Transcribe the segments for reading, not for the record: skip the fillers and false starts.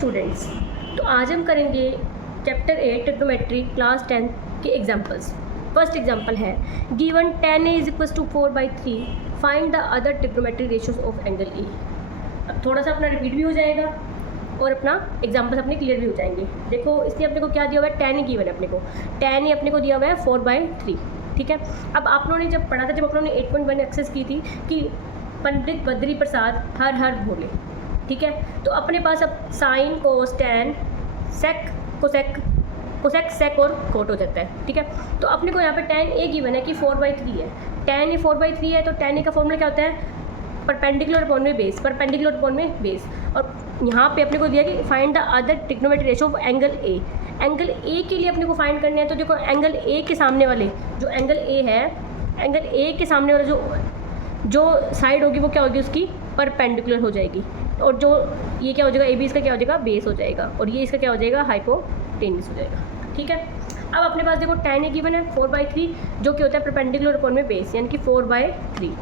Students, तो आज हम करेंगे चैप्टर 8 ट्रिग्नोमेट्री क्लास 10 के एग्जांपल्स। फर्स्ट एग्जांपल है given tan a = 4/3 find the other trigonometry ratios of angle A. अब थोड़ा सा अपना रिपीट भी हो जाएगा और अपना एग्जांपल्स अपने क्लियर भी हो जाएंगे। देखो इसने अपने को क्या दिया हुआ है, tan a गिवन है अपने को, tan a अपने को दिया हुआ है 4/3। ठीक है, अब आप लोगों ने जब पढ़ा था, जब आप लोगों ने 8.1 एक्सेस की थी कि पंडित बद्री प्रसाद हर हर भोले। ठीक है, तो अपने पास अब sine cos tan sec cosec sec और कोट हो जाता है। ठीक है, तो अपने को यहाँ पे tan a गिवन है कि 4/3 है। tan a 4/3 है तो tan a का फॉर्मूला क्या होता है, परपेंडिकुलर अपॉन में बेस, परपेंडिकुलर अपॉन में बेस। और यहाँ पे अपने को दिया कि find the other trigonometry ratio of angle A. Angle A के लिए अपने को फाइंड करने हैं, तो देखो एंगल ए के सामने वाले जो एंगल ए है, एंगल ए के सामने वाला जो साइड होगी वो क्या होगी, उसकी परपेंडिकुलर हो जाएगी। और जो ये क्या हो जाएगा, ए बी इसका क्या हो जाएगा, बेस हो जाएगा, और ये इसका क्या हो जाएगा, हाइपोटेन्यूस हो जाएगा। ठीक है, अब अपने पास देखो tan a गिवन है 4/3 जो कि होता है परपेंडिकुलर अपॉन में बेस, यानी कि 4/3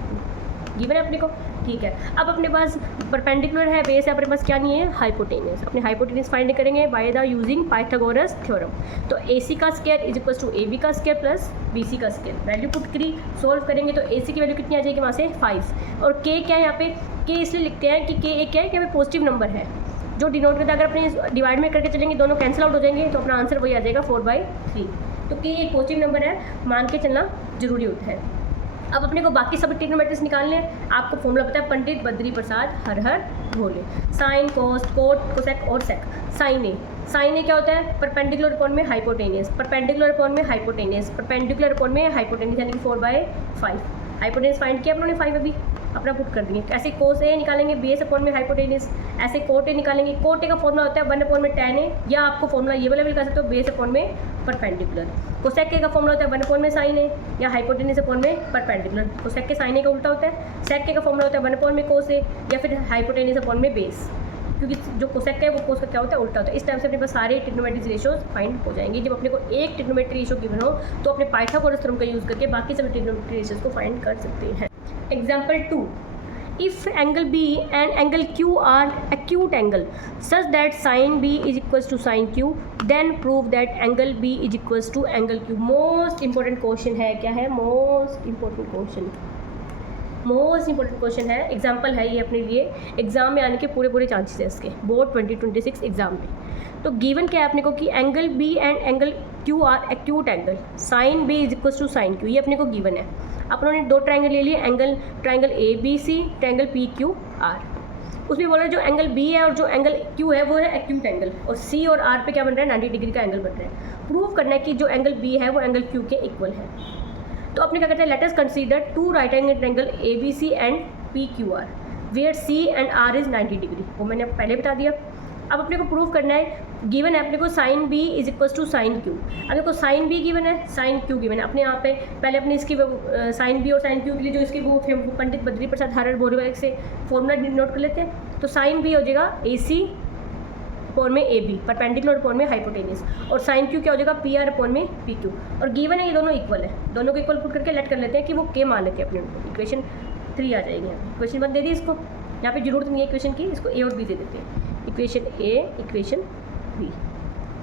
गिवन है अपने को। ठीक है, अब अपने पास परपेंडिकुलर है, बेस है, अपने पास क्या नहीं है, हाइपोटेन्यूस। अपने हाइपोटेन्यूस फाइंड करेंगे by the using Pythagoras theorem. तो AC का स्क्वायर = AB का स्क्वायर प्लस BC का स्क्वायर। वैल्यू पुट करी, सोल्व करेंगे तो AC की वैल्यू कितनी आ जाएगी, वहाँ से 5। और K क्या है यहाँ पे, K इसलिए लिखते हैं कि K एक क्या है कि यहाँ पे पॉजिटिव नंबर है जो डिनोट करता है। अगर अपने डिवाइड में करके चलेंगे, दोनों कैंसिल आउट हो जाएंगे, तो अपना आंसर वही आ जाएगा 4/3। तो K एक पॉजिटिव नंबर है, मान के चलना जरूरी होता है। अब अपने को बाकी सब ट्रिग्नोमेट्रीज निकालने हैं। आपको फॉर्मूला पता है, पंडित बद्री प्रसाद हर हर भोले। साइन कोस कोट कोसेक और सेक। साइन ए क्या होता है, परपेंडिकुलर अपॉन में हाइपोटेनियस, परपेंडिकुलर अपॉन में हाइपोटेनियस, परपेंडिकुलर अपॉन में हाइपोटेनियस, यानी कि 4/5। हाइपोटेनियस फाइंड किया अपने 5 अभी अपना पुट कर देंगे। ऐसे कोस ए निकालेंगे बेस अपॉन में हाइपोटेनियस, ऐसे कोट ए निकालेंगे। कोट ए का फॉर्मूला होता है 1/tan a, या आपको फॉर्मूला ये वाला भी लिखा सकते हो, बेस अपॉन में परपेंडिकुलर। कोसेक ए का फॉर्मूला होता है 1/sin a, या हाइपोटेनियस अपॉन में परपेंडिकुलर। कोसेक के साइन ए का उल्टा होता है। सेक ए का फॉर्मूला होता है 1/cos a, या फिर हाइपोटेनियस अपॉन में बेस, क्योंकि जो कोसेक है वो कोस का क्या होता है, उल्टा होता है। इस टाइप से अपने पास सारे ट्रिग्नोमेट्री रेशियोज फाइंड हो जाएंगे। जब अपने को एक ट्रिग्नोमेट्री रेशियो गिवन हो तो अपने पाइथागोरस थ्योरम का यूज़ करके बाकी सभी ट्रिग्नोमेट्री रेशियोज को फाइंड कर सकते हैं। Example 2, if angle B and angle Q are acute angle such that sin B = sin Q, then prove that angle B = angle Q। Most important question है, क्या है, मोस्ट इंपॉर्टेंट क्वेश्चन है। Example है ये अपने लिए, एग्जाम में आने के पूरे चांसेस है इसके, बोर्ड 2026 एग्जाम में। तो गिवन क्या है अपने को कि angle B and angle Q are acute angle, sine B = sin Q, ये अपने को गिवन है। अपन ने दो ट्रायंगल ले लिए, ट्रायंगल ABC, ट्रायंगल PQR। उसमें बोला जो एंगल B है और जो एंगल Q है वो है एक्यूट एंगल, और C और R पे क्या बन रहा है, 90 डिग्री का एंगल बन रहा है। प्रूव करना है कि जो एंगल B है वो एंगल Q के इक्वल है। तो अपने क्या कहते हैं, let us consider 2 right angle triangle ABC and PQR where C and R is 90 degree. वो मैंने पहले बता दिया। अब अपने को प्रूव करना है, गिवन है अपने को साइन B = sin Q। अपने को साइन B गिवन है, साइन Q गिवन है। अपने यहाँ पे पहले अपने इसकी साइन B और साइन Q के लिए जो इसकी वो पंडित बद्री प्रसाद हर हर भोले से फॉर्मूला नोट कर लेते हैं। तो साइन B हो जाएगा AC अपॉन में AB, परपेंडिकुलर अपॉन में हाइपोटेनियस, और साइन Q क्या हो जाएगा, PR अपॉन में PQ। और गिवन है ये दोनों इक्वल है, दोनों को इक्वल पुट करके लेट कर लेते हैं कि वो K मान लेते हैं। अपने इक्वेशन 3 आ जाएगी। इक्वेशन 1 दे दी इसको, यहाँ पे जरूरत नहीं है इक्वेशन की, इसको A और B दे देते हैं। Equation A, equation B।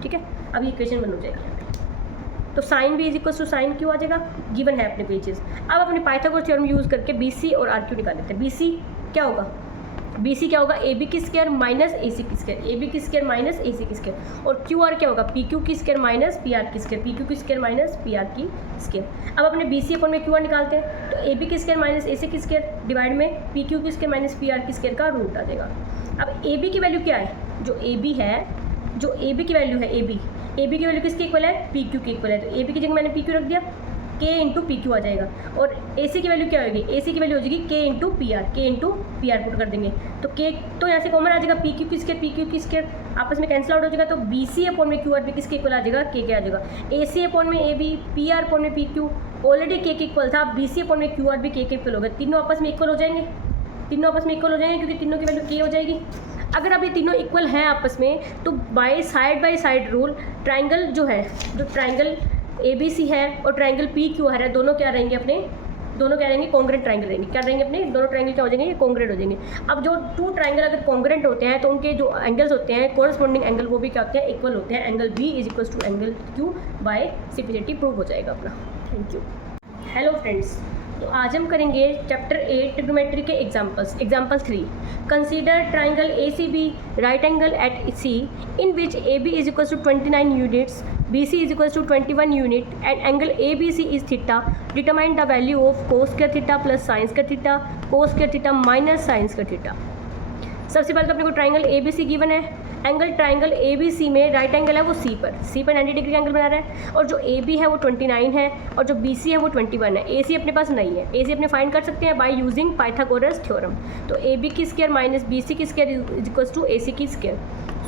ठीक है, अभी इक्वेशन 1 हो जाएगी। तो साइन B = sin Q आ जाएगा, गिवन है अपने को ये चीज़। अब अपने पाइथागोरस थ्योरम यूज़ करके BC और RQ निकाल लेते हैं। BC क्या होगा, AB की स्क्वायर माइनस AC की स्क्वायर, AB की स्क्वायर माइनस AC की स्क्वायर, और QR क्या होगा, PQ की स्क्वायर माइनस PR की स्क्वायर, PQ की स्क्वायर माइनस PR की स्क्वायर। अब अपने BC अपॉन में QR निकालते हैं, तो AB की स्क्वायर माइनस AC की स्क्वायर डिवाइड में PQ की स्क्वायर माइनस PR की स्क्वायर का रूट आ जाएगा। अब AB की वैल्यू क्या है, जो AB की वैल्यू है, AB की वैल्यू किसके इक्वल है, PQ के इक्वल है। तो AB की जगह मैंने PQ रख दिया, K × PQ आ जाएगा। और AC की वैल्यू क्या होगी, AC की वैल्यू हो जाएगी K × PR पुट कर देंगे। तो K तो यहाँ से कॉमन आ जाएगा, PQ की स्क्वायर आपस में कैंसिल आउट हो जाएगा। तो BC अपॉन में QR भी किसके इक्वल आ जाएगा, K के आ जाएगा। AC अपॉन में AB, PR अपॉन में PQ ऑलरेडी K के इक्वल था, BC अपॉन में QR भी K के इक्वल होगा। तीनों आपस में इक्वल हो जाएंगे, क्योंकि तीनों की वैल्यू K हो जाएगी। अगर अब ये तीनों इक्वल हैं आपस में, तो बाय साइड रूल ट्रायंगल जो ट्रायंगल ABC है और ट्रायंगल PQR है, दोनों क्या रहेंगे, अपने दोनों क्या रहेंगे, कॉन्ग्रेंट ट्राइंगल रहेंगे। क्या रहेंगे अपने दोनों ट्राइंगल क्या हो जाएंगे, ये कॉन्ग्रेंट हो जाएंगे। अब जो टू ट्राइंगल अगर कॉन्ग्रेंट होते हैं तो उनके जो एंगल्स होते हैं कोरस्पॉन्डिंग एंगल वो भी क्या होते हैं, इक्वल होते हैं। Angle B is equal to angle Q by simplicity prove हो जाएगा अपना। Thank you. हेलो फ्रेंड्स, तो आज हम करेंगे चैप्टर 8 ट्रिग्नोमेट्री के examples. Example 3, consider triangle ACB right angle at C in which AB is equal to 29 units, BC is equal to 21 unit and angle ABC is theta. Determine the value of cos square theta plus sine square theta, cos square theta minus sine square theta. सबसे पहले तो अपने को triangle ABC given है। Angle triangle ABC में right angle है वो C पर 90 डिग्री एंगल बना रहा है, और जो AB है वो 29 है और जो BC है वो 21 है। AC अपने पास नहीं है, AC अपने फाइंड कर सकते हैं बाय यूजिंग पाइथागोरस थ्योरम। तो AB की स्क्वायर माइनस BC की square is equal to AC की स्क्वायर।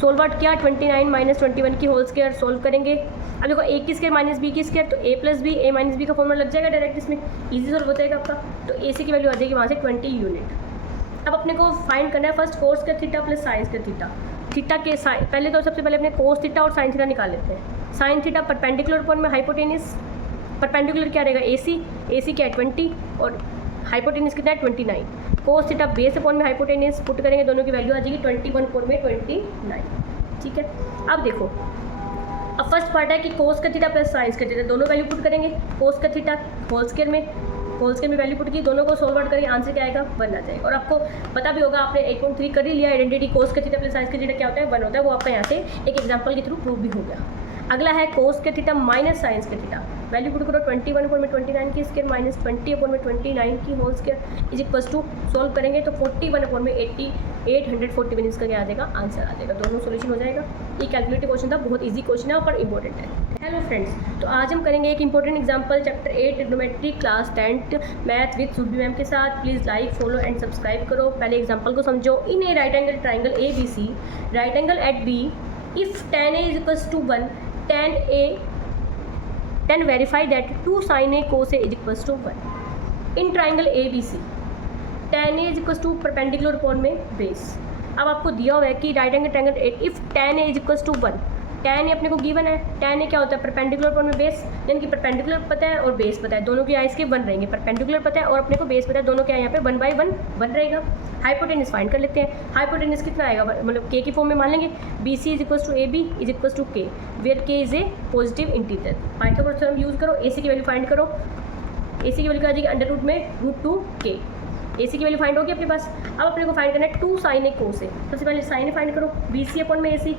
सोल्व आउट किया, 29 माइनस 21 की होल स्क्वायर सोल्व करेंगे। अब देखो A की स्क्वायर माइनस B की स्क्वायर, तो A plus B A minus B का फॉर्मूला लग जाएगा डायरेक्ट, इसमें ईजी सोल्व हो जाएगा आपका। तो AC की वैल्यू आ जाएगी वहाँ से 20 यूनिट। अब अपने को फाइंड करना है फर्स्ट कोस square theta plus sine square theta. Theta के साइन पहले तो सबसे पहले अपने कोस थीटा और साइन थीटा निकाल लेते हैं। साइन थीटा परपेंडिकुलर अपॉन में हाइपोटेनिस, परपेंडिकुलर क्या रहेगा AC क्या है 20 और हाइपोटेनिस कितना है 29। कोस थीटा बेस अपॉन में हाइपोटेनिस पुट करेंगे, दोनों की वैल्यू आ जाएगी 21 अपॉन में 29। ठीक है, अब देखो, अब फर्स्ट पार्ट है कि कोस का थीटा प्लस साइन का थीटा, दोनों वैल्यू पुट करेंगे। कोस का थीटा होल स्क्वायर में वैल्यू पुट की, दोनों को सोल्व आउट करेंगे, आंसर क्या आएगा 1 आ जाएगा। और आपको पता भी होगा, आपने 8.3 कर ही लिया आइडेंटिटी, कोस का थीटा प्लस साइन का थीटा क्या होता है 1 होता है। वो आपका यहाँ से एक एग्जांपल के थ्रू प्रूव भी हो गया। अगला है कोस के थीटा माइनस साइंस के थीटा, वैल्यू पुट करो 21 अपॉन में 29 की स्क्वायर माइनस 20 अपॉन में 29 की whole square is equal to solve करेंगे तो 41 अपॉन में 841 इसका क्या आ जाएगा, आंसर आ जाएगा। दोनों सोल्यूशन हो जाएगा। ये कैलकुलेटिव क्वेश्चन था, बहुत ईजी क्वेश्चन है पर इंपॉर्टेंट है। हेलो फ्रेंड्स, तो आज हम करेंगे एक important example chapter 8 trigonometry class 10 math with Surabhi ma'am के साथ। Please like follow and subscribe करो। पहले एग्जांपल को समझो। In a right angle triangle ABC right angle at B if tan A is equals to 1 then verify that 2 sin A cos A is equals to 1. In triangle ABC tan A is equals to perpendicular upon में base। अब आपको दिया हुआ है कि right angle triangle if tan A is equals to 1, tan A अपने को given है। tan A क्या होता है, परपेंडिकुलर अपॉन में बेस, यानी कि परपेंडिकुलर पता है और बेस पता है, दोनों की आइस के 1 रहेंगे। परपेंडिकुलर पता है और अपने को बेस पता है, दोनों क्या यहाँ पे 1/1 रहेगा। हाइपोटेनिस फाइंड कर लेते हैं। हाइपोटेनिस कितना आएगा, मतलब k की फॉर्म में मान लेंगे BC is equals to AB is equals to K where K is a positive integer. Pythagoras theorem use करो। AC की वैल्यू फाइंड करो। AC की वैल्यू क्या आ जाएगी अंडर रूट में √2K। AC की वैल्यू फाइंड होगी अपने पास। अब अपने को फाइंड करना है 2 sin A cos A। सबसे पहले साइन फाइंड करो, BC अपॉन में AC।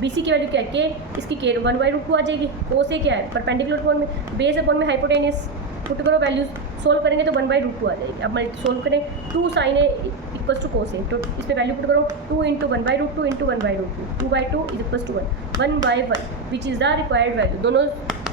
BC की वैल्यू क्या है K, इसकी K 1/√2 आ जाएगी। cos A क्या है परपेंडिकुलर अपॉन में बेस अपॉन में हाइपोटेनिस, पुट करो वैल्यूज सोल्व करेंगे तो 1/√2 आ जाएगी। अब मैं सोल्व करें 2 sin A equals to cos A, तो इस पर वैल्यू पुट करो 2 × 1/√2 × 1/√2 2/2 is equals to 1/1 which is the required value. दोनों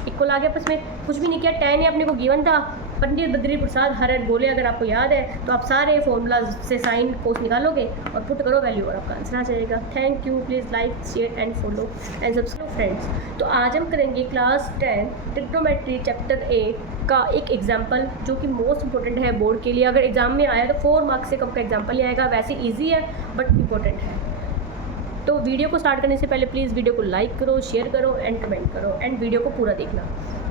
इक्वल आ गया, आपस में कुछ भी नहीं किया। tan A अपने को गिवन था। पंडित बद्री प्रसाद हर बोले, अगर आपको याद है तो आप सारे फॉर्मूलाज से साइन कोस निकालोगे और पुट करो वैल्यू और आपका आंसर आ जाएगा। Thank you. Please like share and follow and subscribe friends. तो आज हम करेंगे क्लास 10 ट्रिग्नोमेट्री चैप्टर 8 का एक एग्जाम्पल जो कि मोस्ट इंपॉर्टेंट है बोर्ड के लिए। अगर एग्जाम में आया तो 4 मार्क्स से कम का एग्जाम्पल ही आएगा। वैसे ईजी है बट इंपॉर्टेंट है। तो वीडियो को स्टार्ट करने से पहले प्लीज़ वीडियो को लाइक करो, शेयर करो एंड कमेंट करो एंड वीडियो को पूरा देखना।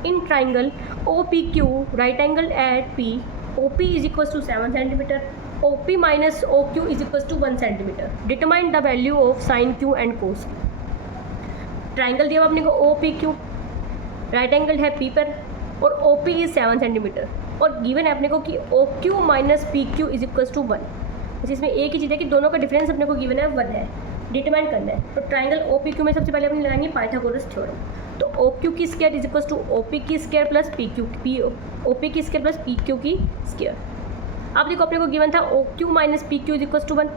In triangle OPQ right angle at P OP is equals to 7 centimeter, OP minus OQ is equals to 1 centimeter. Determine the value of sine Q and cos. Triangle दिया अपने को OPQ, right angle है P पर और OP is 7 centimeter और given है अपने को कि OQ minus PQ is equals to 1। इसमें एक ही चीज़ है कि दोनों का डिफरेंस अपने को गिवन है 1 है, डिटरमाइन करना है। तो ट्राइंगल OPQ में सबसे पहले अपने लगाएंगे पाइथागोरस थ्योरम। तो OQ की square is equals to OP की स्क्वायर प्लस OP की स्क्वायर प्लस PQ की स्क्वायर। अब देखो अपने को गिवन था OQ minus PQ is equals to 1।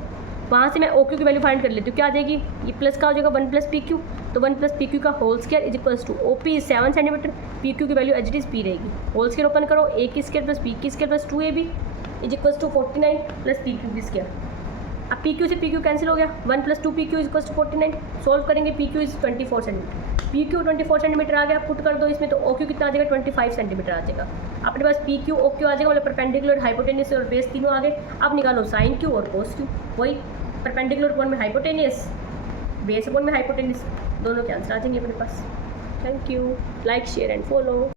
वहाँ से मैं OQ की वैल्यू फाइंड कर लेती हूँ, क्या आ जाएगी, ये प्लस का हो जाएगा 1 + PQ, तो 1 + PQ का whole square is equals to OP is 7 centimetre, PQ की value as it is P रहेगी। होल स्क्वायर ओपन करो, A की स्क्वायर प्लस P की square plus 2AB is equals to 49 plus PQ की square. अब PQ से PQ cancel हो गया, 1 + 2PQ is equals to 49। Solve करेंगे PQ is 24 centimetre, PQ 24 centimetre आ गया। पुट कर दो इसमें तो OQ कितना आ जाएगा 25 सेंटीमीटर आ जाएगा। अपने पास PQ OQ आ जाएगा, मतलब परपेंडिकुलर हाइपोटेनियस और बेस तीनों आ गए। अब निकालो साइन Q और कोस Q, वही परपेंडिकुलर अपॉन में हाइपोटेनियस, बेस अपॉन में हाइपोटेनियस, दोनों के आंसर आ जाएंगे अपने पास। Thank you. Like share and follow.